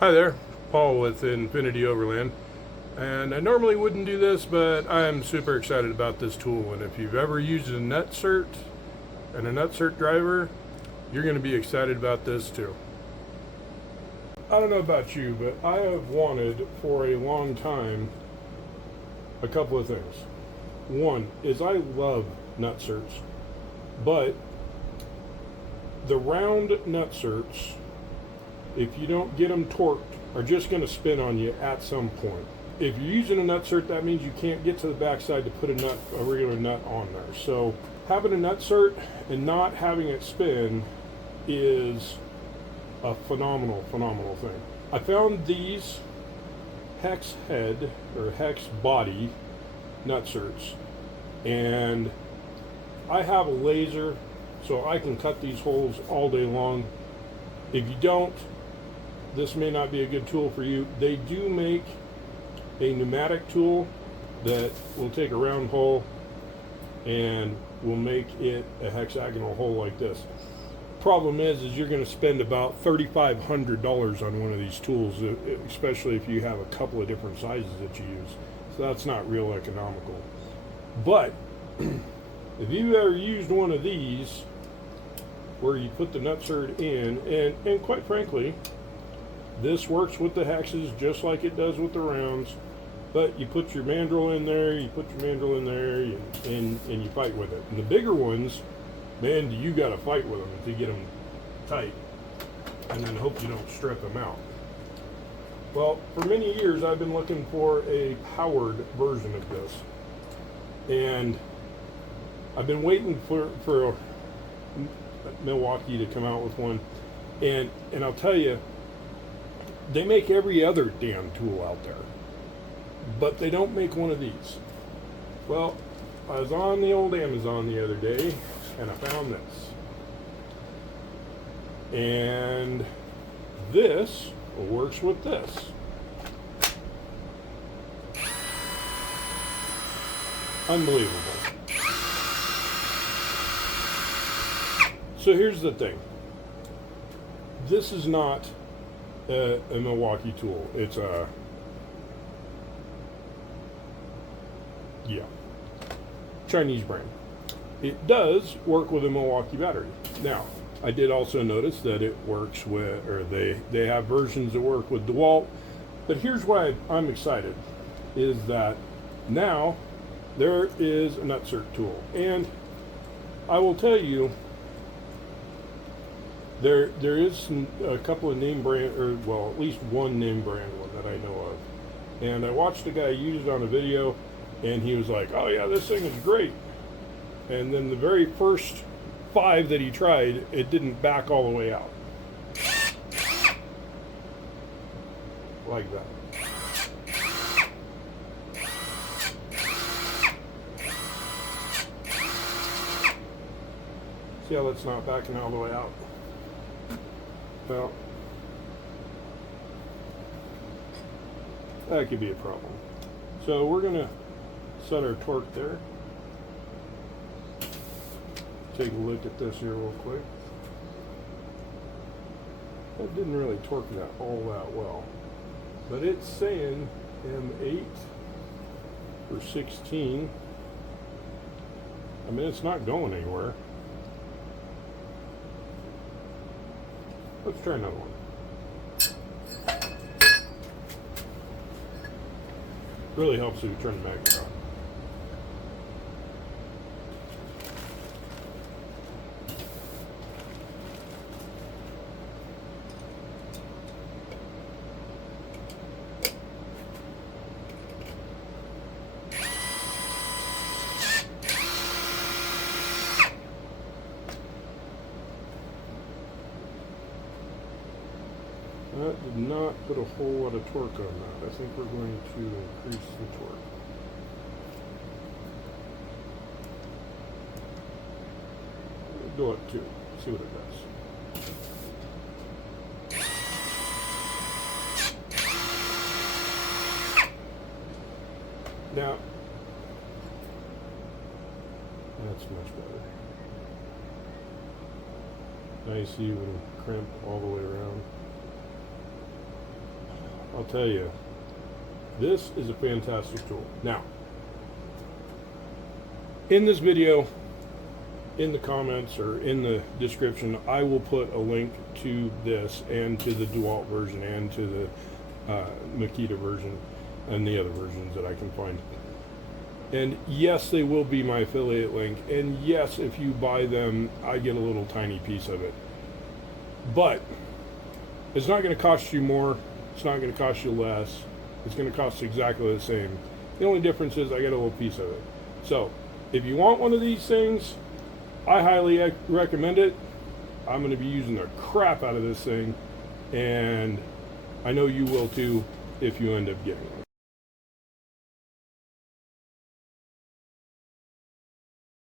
Hi there, Paul with Infinity Overland. And I normally wouldn't do this, but I'm super excited about this tool. And if you've ever used a Nutsert and a Nutsert driver, you're going to be excited about this too. I don't know about you, but I have wanted for a long time a couple of things. One is I love Nutserts, but the round Nutserts, if you don't get them torqued, are just going to spin on you at some point. If you're using a Nutsert, that means you can't get to the backside to put a regular nut on there. So having a Nutsert and not having it spin is a phenomenal thing. I found these hex head or hex body Nutserts, and I have a laser so I can cut these holes all day long. If you don't, this may not be a good tool for you. They do make a pneumatic tool that will take a round hole and will make it a hexagonal hole like this. Problem is you're going to spend about $3,500 on one of these tools, especially if you have a couple of different sizes that you use. So that's not real economical. But if you've ever used one of these where you put the Nutsert in, and quite frankly, this works with the hexes just like it does with the rounds, but you put your mandrel in there, and you fight with it. And the bigger ones, man, you got to fight with them to get them tight, and then hope you don't strip them out. Well, for many years I've been looking for a powered version of this, and I've been waiting for Milwaukee to come out with one, and I'll tell you, they make every other damn tool out there, but they don't make one of these. Well, I was on the old Amazon the other day, and I found this. And this works with this. Unbelievable. So here's the thing. This is not a Milwaukee tool. It's a Chinese brand. It does work with a Milwaukee battery. Now, I did also notice that it works with, or they have versions that work with DeWalt. But here's why I'm excited, is that now there is a Nutsert tool. And I will tell you, there is a couple of name brand, or well, at least one name brand one that I know of. And I watched a guy use it on a video, and he was like, "Oh yeah, this thing is great." And then the very first 5 that he tried, it didn't back all the way out. Like that. See how that's not backing all the way out? Well, that could be a problem. So we're going to set our torque there. Take a look at this here real quick. That didn't really torque that all that well. But it's saying M8 for 16. I mean, it's not going anywhere. Let's try another one. Really helps if you turn the magnet on. That did not put a whole lot of torque on that. I think we're going to increase the torque. Go up 2, see what it does. Now, that's much better. Nice even crimp all the way around. I'll tell you, this is a fantastic tool. Now, in this video, in the comments or in the description, I will put a link to this and to the DeWalt version and to the Makita version and the other versions that I can find. And yes, they will be my affiliate link. And yes, if you buy them, I get a little tiny piece of it. But it's not going to cost you more. It's not going to cost you less. It's going to cost exactly the same. The only difference is I get a little piece of it. So if you want one of these things, I highly recommend it. I'm going to be using the crap out of this thing, and I know you will too if you end up getting one.